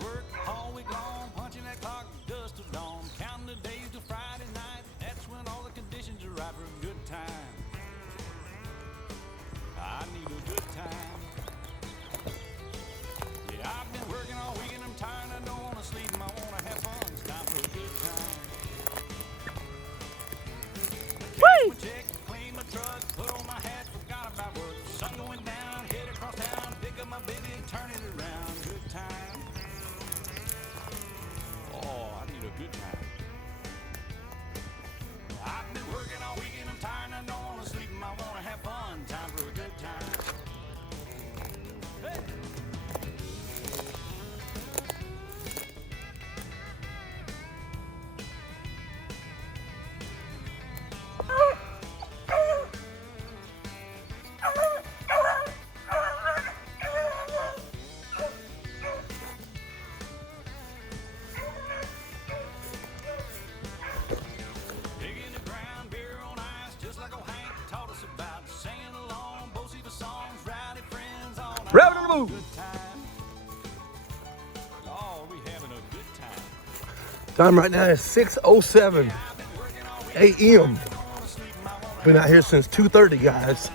Work all week long, punching that clock dust till dawn, counting the days till Friday night. That's when all the conditions are right for a good time. I need a good time. Yeah, I've been working all week and I'm tired. I don't want to sleep and I want to have fun. It's time for a good time. Cash my check, clean my truck, put on my hat, forgot about work. Sun going down, head across town, pick up my baby and turn it around. Good time. Oh, I need a good time. I've been working all week and I'm tired and I don't want to sleep and I want to have fun. Time for a good time. Hey! Rabbit on the move. Oh, we having a good time. Time right now is 6:07 a.m. Been out here since 2:30, guys.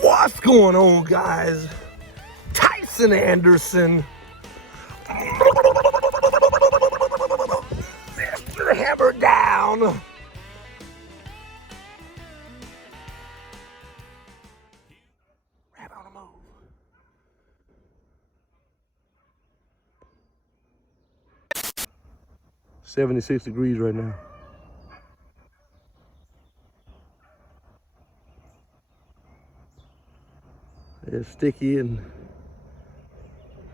What's going on, guys? Tyson Anderson. Mr. Hammer down. Rabbit on the move. $76 degrees right now. It's sticky and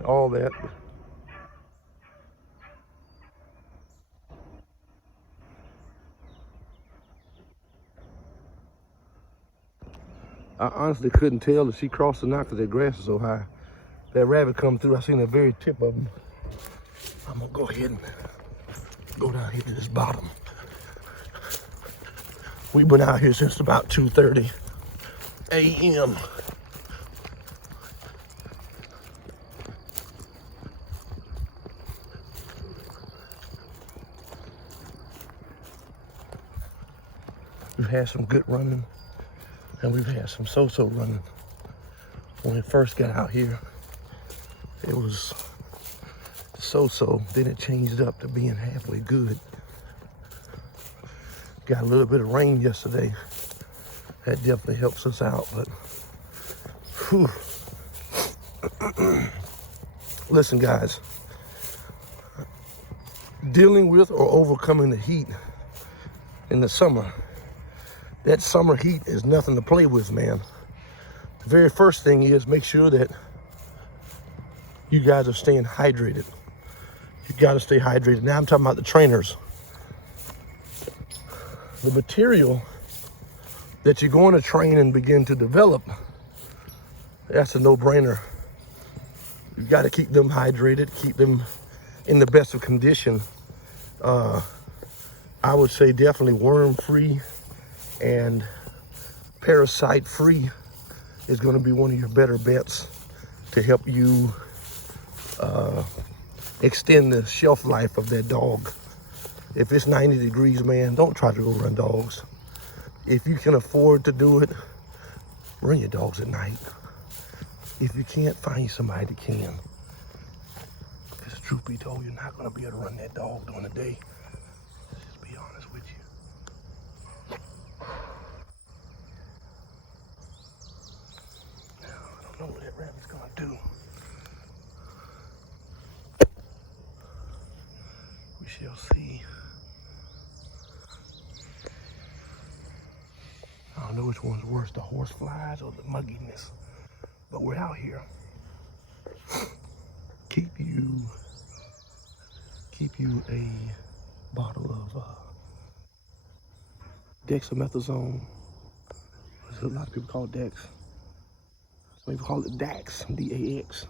all that. I honestly couldn't tell if she crossed or not because that grass is so high. That rabbit come through, I seen the very tip of him. I'm gonna go ahead and go down here to this bottom. We've been out here since about 2:30 a.m. We've had some good running, and we've had some so-so running. When we first got out here, it was so-so, then it changed up to being halfway good. Got a little bit of rain yesterday. That definitely helps us out, but whew. Listen, guys, dealing with or overcoming the heat in the summer, that summer heat is nothing to play with, man. The very first thing is make sure that you guys are staying hydrated. You gotta stay hydrated. Now I'm talking about the trainers. The material that you're going to train and begin to develop, that's a no-brainer. You gotta keep them hydrated, keep them in the best of condition. I would say definitely worm-free and parasite-free is going to be one of your better bets to help you extend the shelf life of that dog. If it's 90 degrees, man, don't try to go run dogs. If you can afford to do it, run your dogs at night. If you can't, find somebody that can. Because truth be told, you're not going to be able to run that dog during the day. Let's just be honest with you. Know what that rabbit's gonna do. shall see. I don't know which one's worse, the horse flies or the mugginess. But we're out here. Keep you a bottle of dexamethasone. A lot of people call it Dex. Some people call it Dax, D-A-X.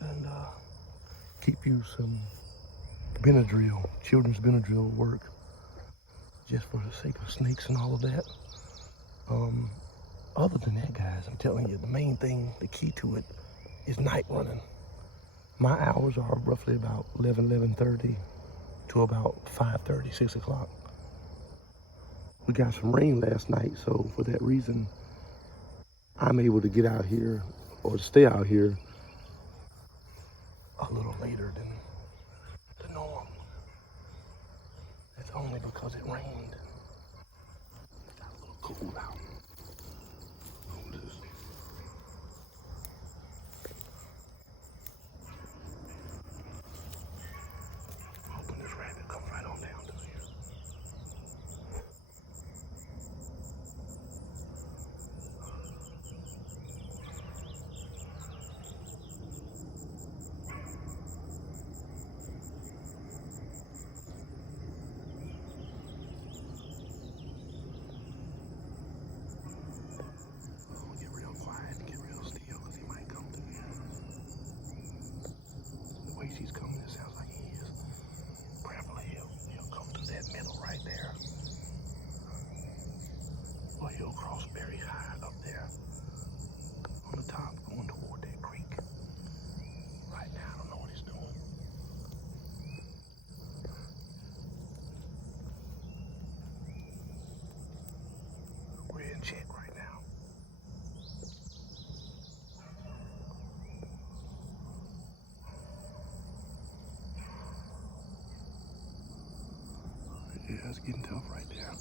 And keep you some Benadryl, children's Benadryl work, just for the sake of snakes and all of that. Other than that, guys, I'm telling you, the main thing, the key to it, is night running. My hours are roughly about 11:30 to about 5:30, 6 o'clock. We got some rain last night, so for that reason, I'm able to get out here or stay out here a little later than the norm. That's only because it rained. It got a little cool out. Hoping this rabbit comes right on down to here. She's coming, it sounds like he is. Prayerfully, he'll come to that middle right there. Or he'll cross very high up there on the top, going toward that creek. Right now, I don't know what he's doing. We're in check right now. Yeah, it's getting tough right there.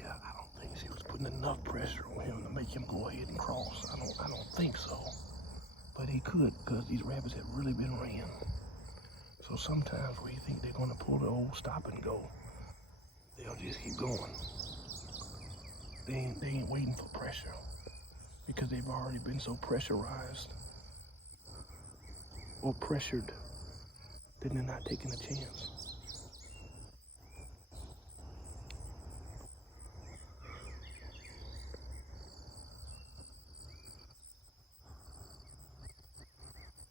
Yeah, I don't think she was putting enough pressure on him to make him go ahead and cross. I don't think so. But he could, because these rabbits have really been ran. So sometimes when you think they're gonna pull the old stop and go, they'll just keep going. They ain't waiting for pressure, because they've already been so pressurized or pressured that they're not taking a chance.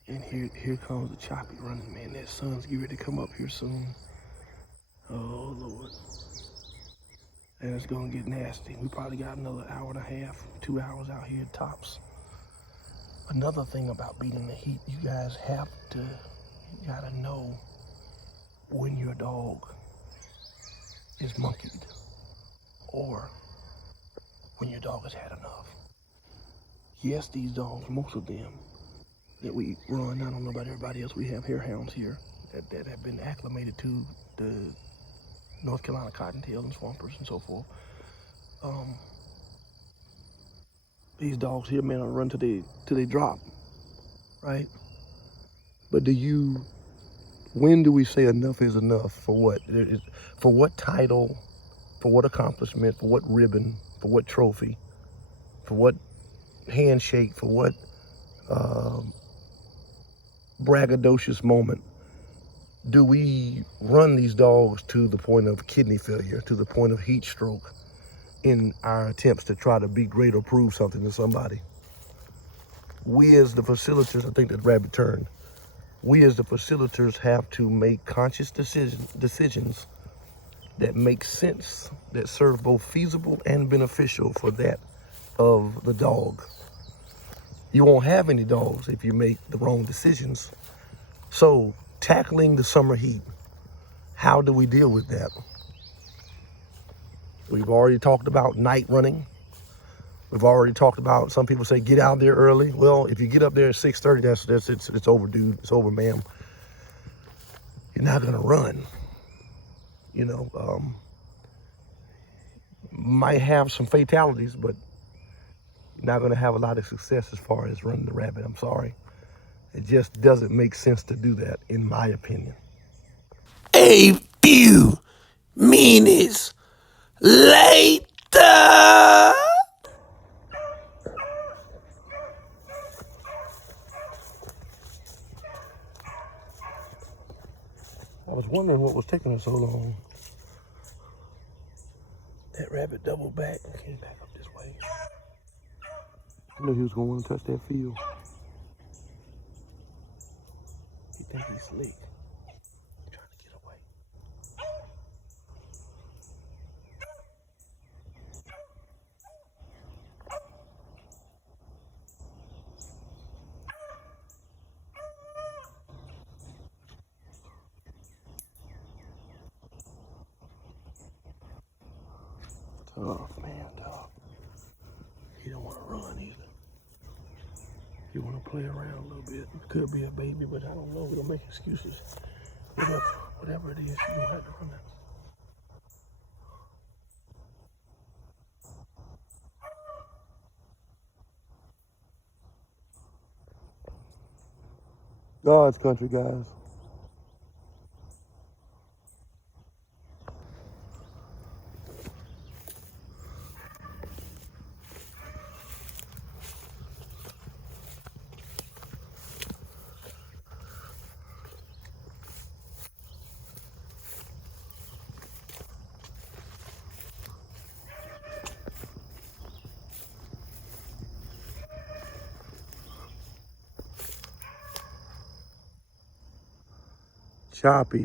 And here comes the choppy running, man. That sun's getting ready to come up here soon. Oh, Lord. And it's gonna get nasty. We probably got another hour and a half, 2 hours out here tops. Another thing about beating the heat, you guys you gotta know when your dog is monkeyed or when your dog has had enough. Yes, these dogs, most of them that we run, I don't know about everybody else, we have harehounds here that have been acclimated to the North Carolina cottontails and swampers and so forth. These dogs here, man, will run till they drop, right? But when do we say enough is enough? For what? For what title, for what accomplishment, for what ribbon, for what trophy, for what handshake, for what braggadocious moment do we run these dogs to the point of kidney failure, to the point of heat stroke, in our attempts to try to be great or prove something to somebody? We as the facilitators, I think that rabbit turned, we as the facilitators have to make conscious decisions that make sense, that serve both feasible and beneficial for that of the dog. You won't have any dogs if you make the wrong decisions. So, tackling the summer heat, how do we deal with that? We've already talked about night running. We've already talked about, some people say get out there early. Well, if you get up there at 6:30, it's over, dude. It's over, ma'am. You're not gonna run. You know, might have some fatalities, but not gonna have a lot of success as far as running the rabbit. I'm sorry. It just doesn't make sense to do that, in my opinion. A few minutes later. I was wondering what was taking us so long. That rabbit doubled back and came back up this way. I knew he was gonna want to touch that field. He think he's slick. He's trying to get away. Tough, man, tough. He don't want to run either. He want to play around a little bit. Could be a baby, but I don't know. We don't make excuses. Whatever it is, you don't have to run it. God's country, guys.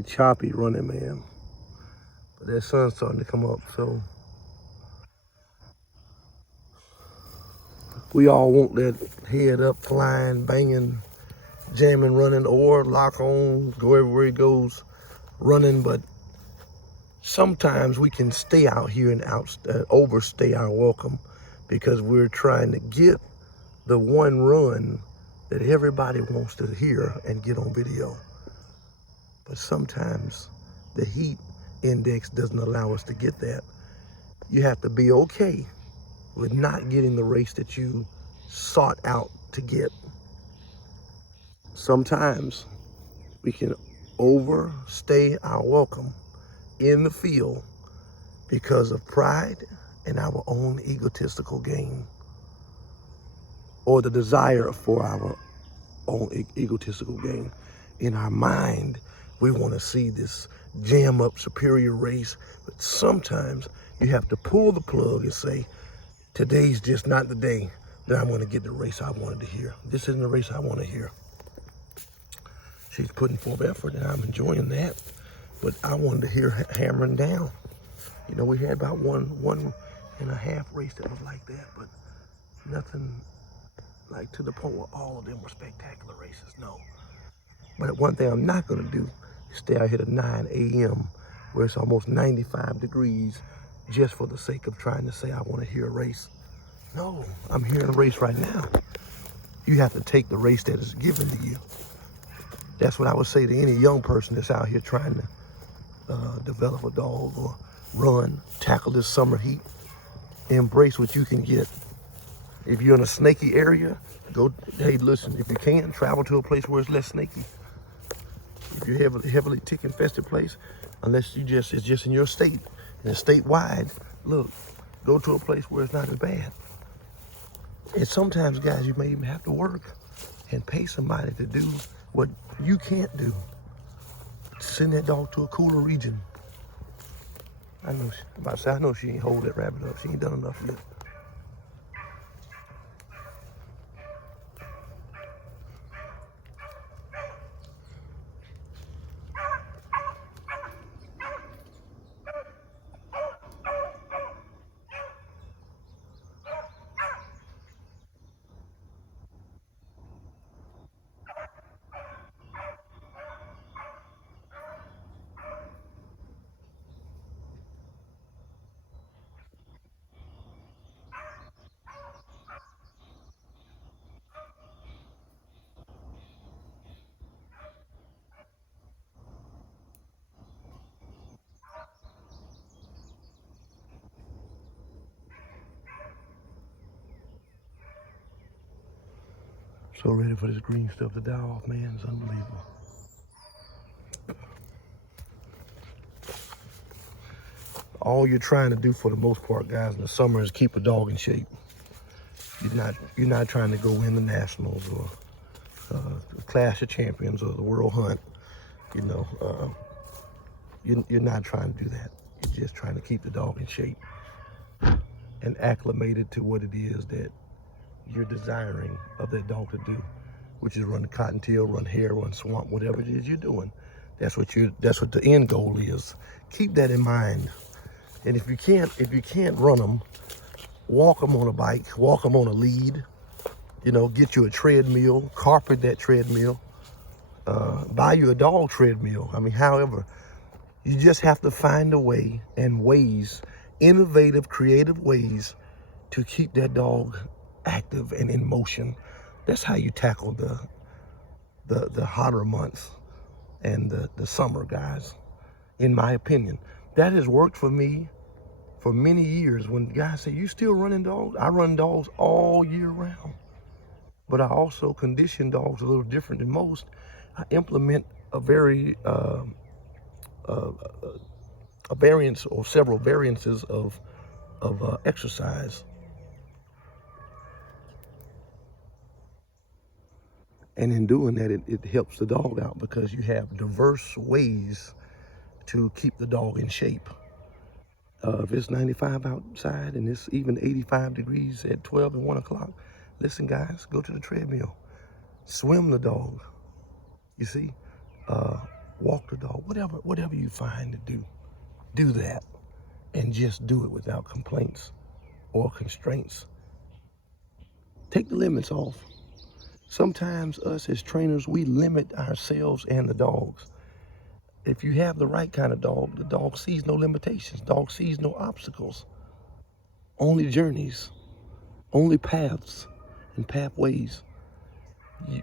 Choppy running, man. But that sun's starting to come up, so we all want that head up, flying, banging, jamming, running, or lock on, go everywhere he goes, running. But sometimes we can stay out here and overstay our welcome because we're trying to get the one run that everybody wants to hear and get on video. But sometimes the heat index doesn't allow us to get that. You have to be okay with not getting the race that you sought out to get. Sometimes we can overstay our welcome in the field because of pride and our own egotistical gain, or the desire for our own egotistical gain. In our mind, we want to see this jam up superior race, but sometimes you have to pull the plug and say, today's just not the day that I'm going to get the race I wanted to hear. This isn't the race I want to hear. She's putting forth effort and I'm enjoying that, but I wanted to hear hammering down. You know, we had about one and a half race that was like that, but nothing like to the point where all of them were spectacular races, no. But one thing I'm not gonna do is stay out here at 9 a.m. where it's almost 95 degrees just for the sake of trying to say I wanna hear a race. No, I'm hearing a race right now. You have to take the race that is given to you. That's what I would say to any young person that's out here trying to develop a dog or run, tackle this summer heat. Embrace what you can get. If you're in a snaky area, hey, listen, if you can, travel to a place where it's less snaky. If you're heavily tick infested place, unless it's just in your state, and it's statewide, look, go to a place where it's not as bad. And sometimes, guys, you may even have to work and pay somebody to do what you can't do. Send that dog to a cooler region. I know she ain't hold that rabbit up. She ain't done enough yet. So ready for this green stuff to die off, man. It's unbelievable. All you're trying to do for the most part, guys, in the summer is keep a dog in shape. You're not trying to go win the nationals or the Clash of Champions or the World Hunt. You know, you're not trying to do that. You're just trying to keep the dog in shape and acclimated to what it is that you're desiring of that dog to do, which is run cottontail, run hare, run swamp, whatever it is you're doing. That's what the end goal is. Keep that in mind. And if you can't run them, walk them on a bike, walk them on a lead. You know, get you a treadmill, carpet that treadmill, buy you a dog treadmill. I mean, however, you just have to find a way and ways, innovative, creative ways to keep that dog active and in motion. That's how you tackle the hotter months and the summer, guys, in my opinion. That has worked for me for many years. When guys say, you still running dogs? I run dogs all year round. But I also condition dogs a little different than most. I implement a variance or several variances of exercise. And in doing that, it helps the dog out because you have diverse ways to keep the dog in shape. If it's 95 outside and it's even 85 degrees at 12 and 1 o'clock, listen, guys, go to the treadmill, swim the dog, you see, walk the dog, whatever you find to do that, and just do it without complaints or constraints. Take the limits off. Sometimes us as trainers, we limit ourselves and the dogs. If you have the right kind of dog, the dog sees no limitations. Dog sees no obstacles. Only journeys, only paths and pathways.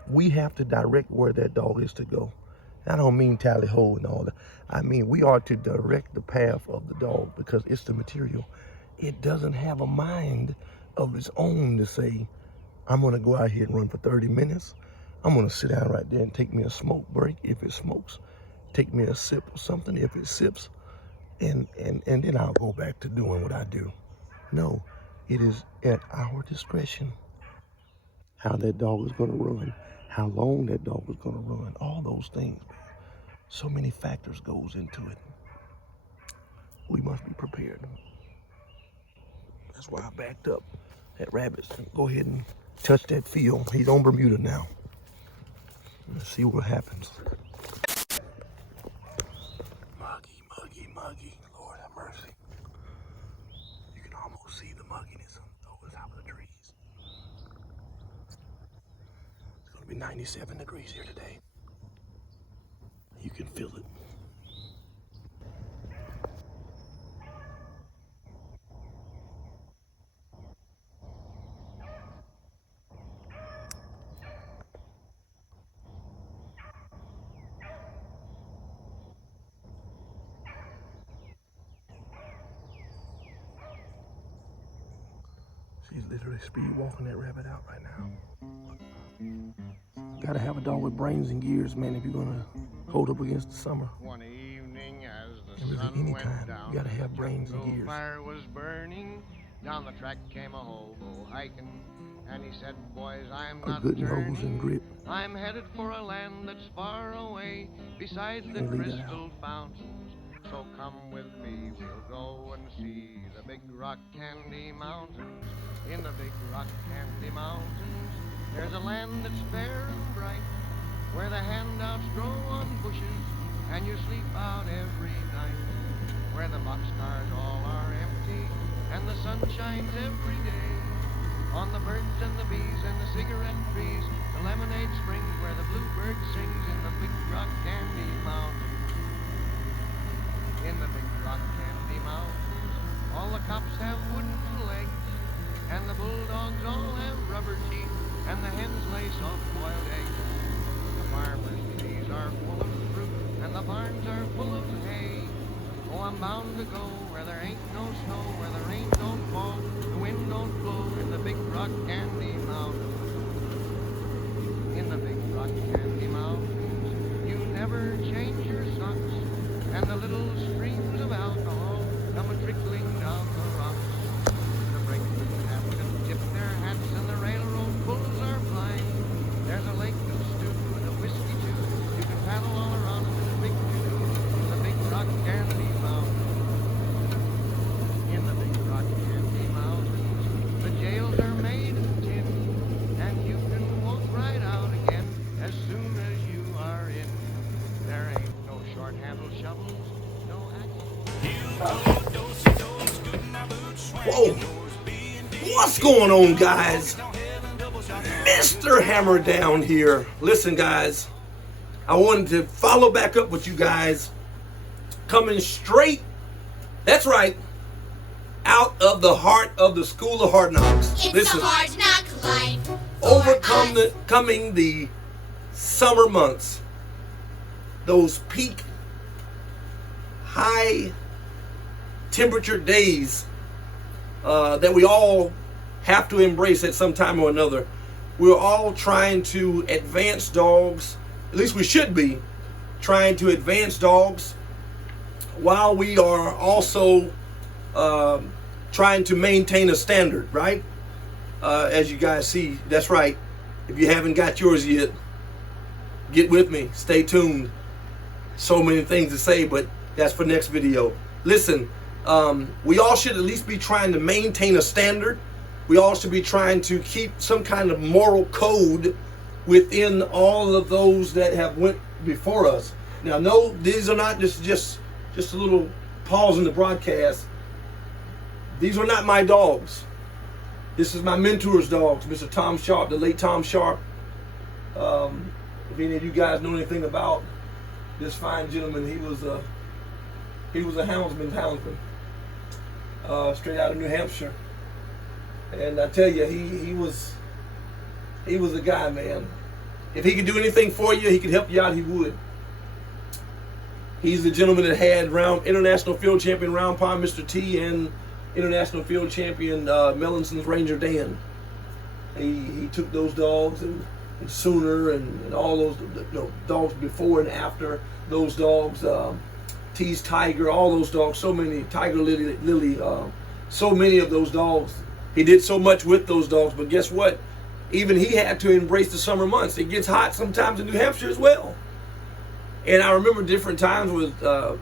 We have to direct where that dog is to go. I don't mean tally ho and all that. I mean, we are to direct the path of the dog because it's the material. It doesn't have a mind of its own to say, I'm gonna go out here and run for 30 minutes. I'm gonna sit down right there and take me a smoke break if it smokes. Take me a sip or something if it sips, and then I'll go back to doing what I do. No, it is at our discretion how that dog is gonna run, how long that dog is gonna run, all those things. So many factors goes into it. We must be prepared. That's why I backed up that rabbit. Go ahead and touch that field. He's on Bermuda now. Let's see what happens. Muggy, Lord have mercy. You can almost see the mugginess over the top of the trees. It's gonna be 97 degrees here today. You can feel it. She's literally speed walking that rabbit out right now. Gotta have a dog with brains and gears, man, if you're gonna hold up against the summer. One evening as the And really sun any went time, down, you gotta have the brains and jungle gears. fire was burning. Down the track came a hobo hiking, and he said, boys, I'm A not good turning. nose and grip. I'm headed for a land that's far away, beside the Can't leave that crystal fountains. So come with me, we'll go and see the big rock candy mountains. In the big rock candy mountains, there's a land that's fair and bright, where the handouts grow on bushes, and you sleep out every night. Where the boxcars all are empty, and the sun shines every day. On the birds and the bees and the cigarette trees, the lemonade springs where the bluebird sings in the big rock candy mountains. In the big rock candy mountains, all the cops have wooden legs, and the bulldogs all have rubber teeth, and the hens lay soft-boiled eggs. The farmers' trees are full of fruit, and the barns are full of hay. Oh, I'm bound to go where there ain't no snow, where the rain don't fall, the wind don't blow, in the big rock candy mountains. never change your socks, and the little streams of alcohol come a-trickling down the rocks. The brakemen captain tip their hats, and the railroad bulls are flying. There's a lake of stew and a whiskey too. You can paddle all around in a big canoe in the big rock candy mountains. In the big rock candy mountains, the jails are made of tin, and you can walk right out again as soon as you are in. There ain't no short-handled shovels, no Whoa! What's going on, guys? Mr. Hammer down here. Listen, guys, I wanted to follow back up with you guys, coming straight, that's right, out of the heart of the School of Hard Knocks. It's Listen, a hard knock life. Overcoming the summer months, those peak high temperature days that we all have to embrace at some time or another. We're all trying to advance dogs, at least we should be trying to advance dogs, while we are also trying to maintain a standard, right? As you guys see, that's right. If you haven't got yours yet, get with me, stay tuned. So many things to say, but that's for next video. Listen, we all should at least be trying to maintain a standard. We all should be trying to keep some kind of moral code within all of those that have went before us. Now, no, these are not just a little pause in the broadcast. These are not my dogs. This is my mentor's dogs, Mr. Tom Sharp, the late Tom Sharp. If any of you guys know anything about this fine gentleman, he was a houndsman's houndsman, straight out of New Hampshire. And I tell you, he was a guy, man. If he could do anything for you, he could help you out, he would. He's the gentleman that had international field champion Round Pond Mr. T and international field champion Melanson Ranger Dan. He took those dogs and Sooner and all those dogs before and after those dogs, T's Tiger, all those dogs, so many, Tiger Lily, so many of those dogs. He did so much with those dogs, but guess what? Even he had to embrace the summer months. It gets hot sometimes in New Hampshire as well. And I remember different times with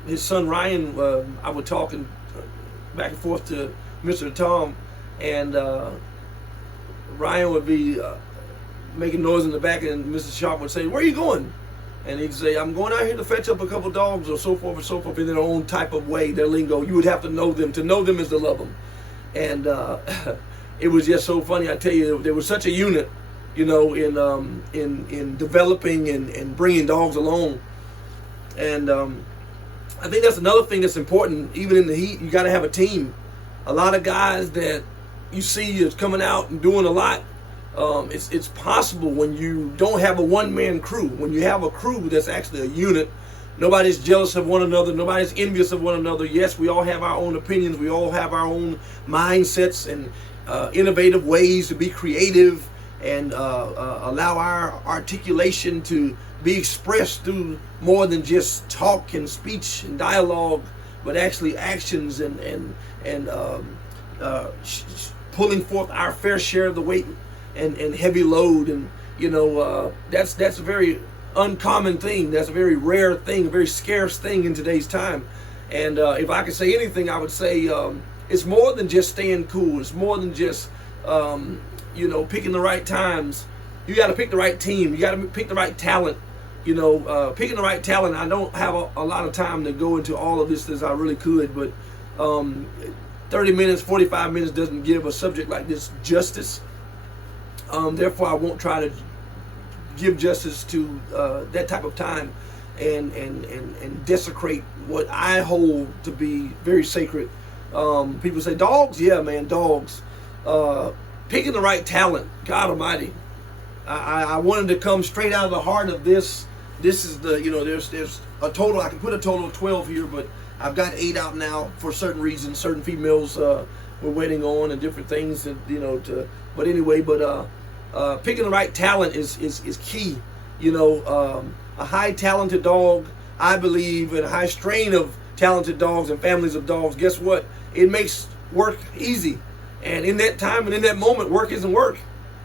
his son Ryan, I would talk back and forth to Mr. Tom, and Ryan would be making noise in the back, and Mrs. Sharp would say, "Where are you going?" And he'd say, "I'm going out here to fetch up a couple dogs," or so forth and so forth, in their own type of way, their lingo. You would have to know them. To know them is to love them. And it was just so funny. I tell you, there was such a unit, you know, in developing and bringing dogs along. And I think that's another thing that's important. Even in the heat, you got to have a team. A lot of guys that you see is coming out and doing a lot. It's possible when you don't have a one-man crew. When you have a crew that's actually a unit, nobody's jealous of one another. Nobody's envious of one another. Yes, we all have our own opinions. We all have our own mindsets and innovative ways to be creative and allow our articulation to be expressed through more than just talk and speech and dialogue, but actually actions and pulling forth our fair share of the weight and heavy load. And you know, that's a very uncommon thing. That's a very rare thing, a very scarce thing in today's time. And if I could say anything, I would say it's more than just staying cool. It's more than just you know, picking the right times. You got to pick the right team. You got to pick the right talent. You know, picking the right talent. I don't have a lot of time to go into all of this as I really could, but 30 minutes, 45 minutes doesn't give a subject like this justice. Therefore, I won't try to give justice to that type of time and desecrate what I hold to be very sacred. People say, dogs? Yeah, man, dogs. Picking the right talent, God Almighty. I wanted to come straight out of the heart of this. This is the, you know, there's a total, I can put a total of 12 here, but I've got 8 out now for certain reasons. Certain females we're waiting on and different things, that, you know, but anyway, but picking the right talent is key. a high talented dog, I believe, and a high strain of talented dogs and families of dogs, guess what? It makes work easy. And in that time and in that moment, work isn't work.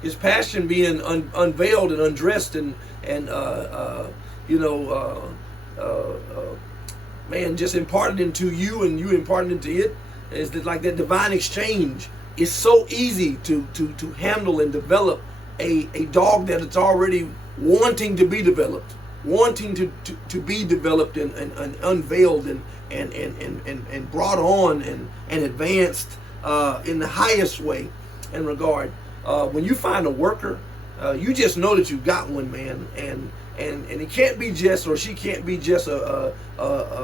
It's passion being unveiled and undressed and man, just imparted into you and you imparted into it. It's like that divine exchange. It's so easy to handle and develop a dog that it's already wanting to be developed, wanting to be developed and unveiled and brought on and advanced in the highest way and regard. When you find a worker, you just know that you got one, man, and it can't be just, or she can't be just a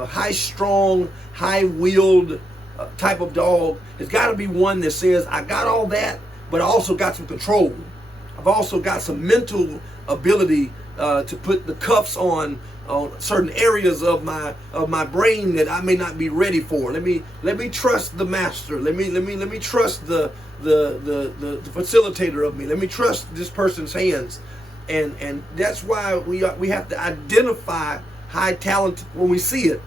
high-strung, high-wheeled type of dog. It's got to be one that says, I got all that, but I also got some control. I've also got some mental ability to put the cuffs on certain areas of my brain that I may not be ready for. Let me trust the master. Let me trust the facilitator of me. Let me trust this person's hands. And that's why we have to identify high talent when we see it,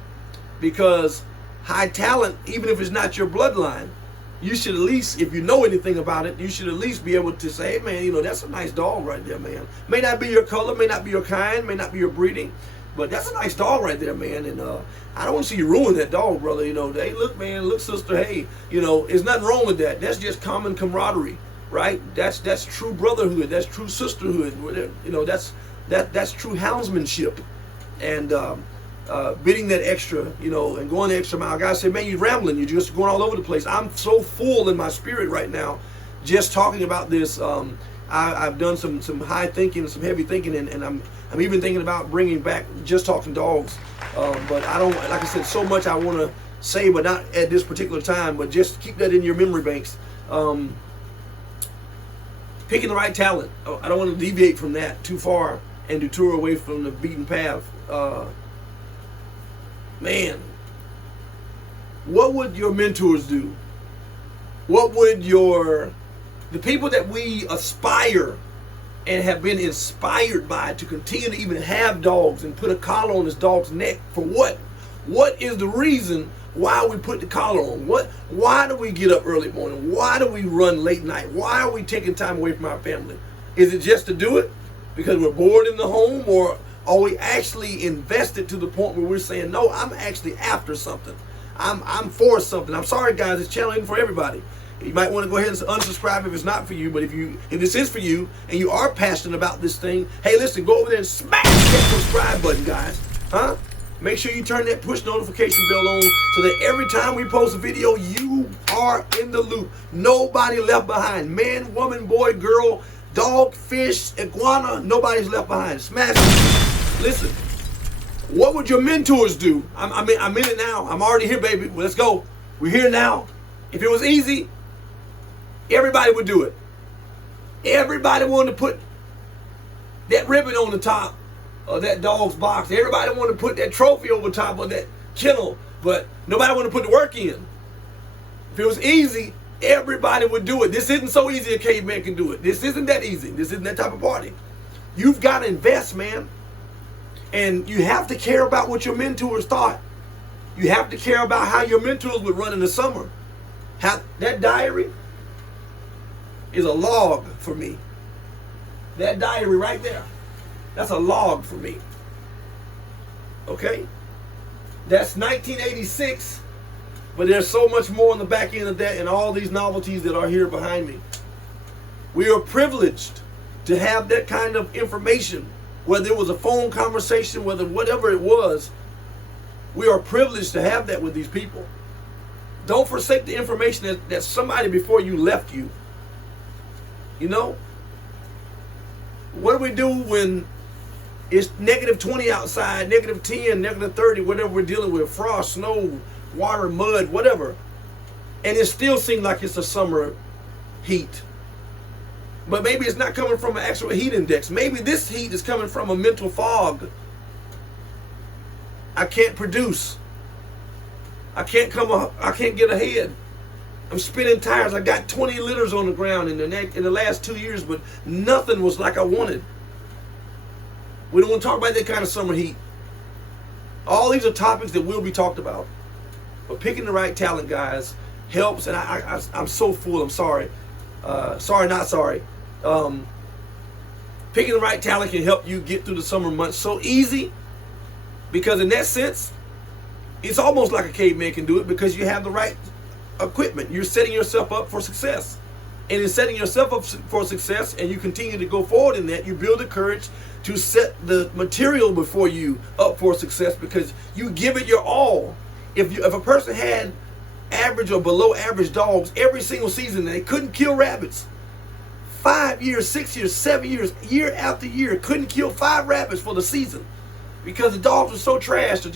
because high talent, even if it's not your bloodline, you should at least, if you know anything about it, you should at least be able to say, hey man, that's a nice dog right there, man. May not be your color, may not be your kind, may not be your breeding, but that's a nice dog right there, man. And I don't want to see you ruin that dog, brother. Hey, look, man, look, sister, hey, there's nothing wrong with that. That's just common camaraderie, right? That's true brotherhood. That's true sisterhood. That's true houndsmanship. And bidding that extra, and going the extra mile. Guys say, man, you're rambling. You're just going all over the place. I'm so full in my spirit right now, just talking about this. I've done some high thinking, some heavy thinking, and I'm even thinking about bringing back just talking dogs. But I don't, like I said, so much I want to say, but not at this particular time. But just keep that in your memory banks. Picking the right talent. I don't want to deviate from that too far and detour away from the beaten path. Man, what would your mentors do? What would the people that we aspire and have been inspired by to continue to even have dogs and put a collar on this dog's neck, for what? What is the reason why we put the collar on? Why do we get up early morning? Why do we run late night? Why are we taking time away from our family? Is it just to do it because we're bored in the home, or are we actually invested to the point where we're saying, no, I'm actually after something. I'm for something. I'm sorry, guys, this channel isn't for everybody. You might want to go ahead and unsubscribe if it's not for you. But if this is for you and you are passionate about this thing, hey, listen, go over there and smash that subscribe button, guys. Huh? Make sure you turn that push notification bell on so that every time we post a video, you are in the loop. Nobody left behind. Man, woman, boy, girl, dog, fish, iguana, nobody's left behind. Smash it. Listen, what would your mentors do? I'm in it now. I'm already here, baby. Well, let's go. We're here now. If it was easy, everybody would do it. Everybody wanted to put that ribbon on the top of that dog's box. Everybody wanted to put that trophy over top of that kennel, but nobody wanted to put the work in. If it was easy, everybody would do it. This isn't so easy a caveman can do it. This isn't that easy. This isn't that type of party. You've got to invest, man. And you have to care about what your mentors thought. You have to care about how your mentors would run in the summer. That diary is a log for me. That diary right there, that's a log for me. Okay? That's 1986, but there's so much more on the back end of that and all these novelties that are here behind me. We are privileged to have that kind of information, whether it was a phone conversation, whatever it was. We are privileged to have that with these people. Don't forsake the information that somebody before you left you. What do we do when it's -20 outside, -10, -30, whatever we're dealing with, frost, snow, water, mud, whatever, and it still seems like it's a summer heat? But maybe it's not coming from an actual heat index. Maybe this heat is coming from a mental fog. I can't produce. I can't get ahead. I'm spinning tires. I got 20 litters on the ground in the last 2 years, but nothing was like I wanted. We don't want to talk about that kind of summer heat. All these are topics that will be talked about. But picking the right talent, guys, helps. And I'm so full. I'm sorry. Sorry, not sorry. Picking the right talent can help you get through the summer months so easy, because in that sense, it's almost like a caveman can do it, because you have the right equipment. You're setting yourself up for success. And in setting yourself up for success, and you continue to go forward in that, you build the courage to set the material before you up for success, because you give it your all. If a person had average or below average dogs every single season and they couldn't kill rabbits, 5 years, 6 years, 7 years, year after year, couldn't kill 5 rabbits for the season because the dogs were so trashed or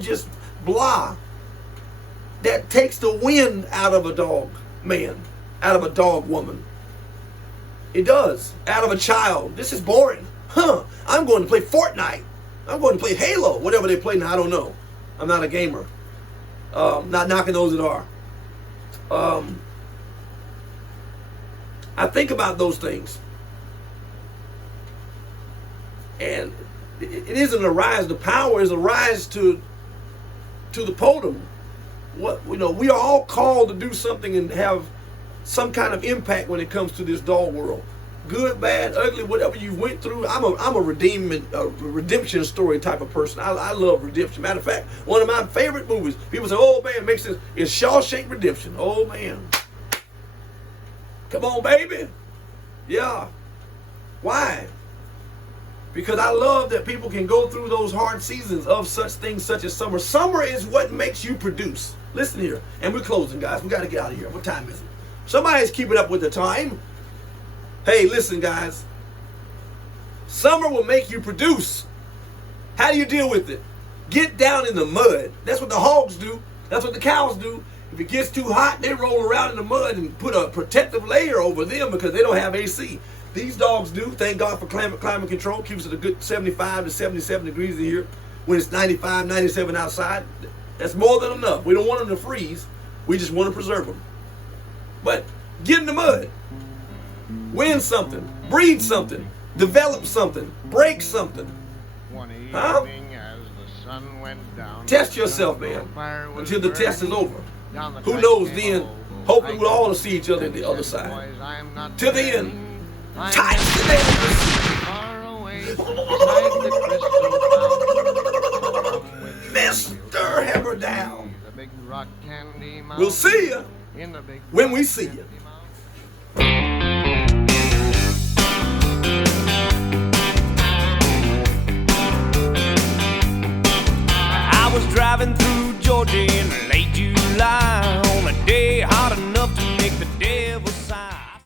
just blah. That takes the wind out of a dog man, out of a dog woman. It does. Out of a child. This is boring. I'm going to play Fortnite. I'm going to play Halo. Whatever they play now, I don't know. I'm not a gamer. Not knocking those that are. I think about those things. And it isn't a rise to power, it's a rise to the podium. We are all called to do something and have some kind of impact when it comes to this dog world. Good, bad, ugly, whatever you went through. I'm a redemption story type of person. I love redemption. Matter of fact, one of my favorite movies, people say, oh man, makes sense, is Shawshank Redemption. Oh man. Come on, baby. Yeah. Why? Because I love that people can go through those hard seasons of such things such as summer. Summer is what makes you produce. Listen here. And we're closing, guys. We got to get out of here. What time is it? Somebody's keeping up with the time. Hey, listen, guys. Summer will make you produce. How do you deal with it? Get down in the mud. That's what the hogs do. That's what the cows do. If it gets too hot, they roll around in the mud and put a protective layer over them because they don't have AC. These dogs do. Thank God for climate control. Keeps it a good 75 to 77 degrees in here. When it's 95, 97 outside, that's more than enough. We don't want them to freeze. We just want to preserve them. But get in the mud. Win something. Breed something. Develop something. Break something. One Huh? evening as the sun went down, Test yourself, man, until the test is over. Who knows then? Hopefully we'll all see each other on the other side. Till then, tight the Mr. Hammer Down. We'll see you when we see you. I was driving through Georgia in late July.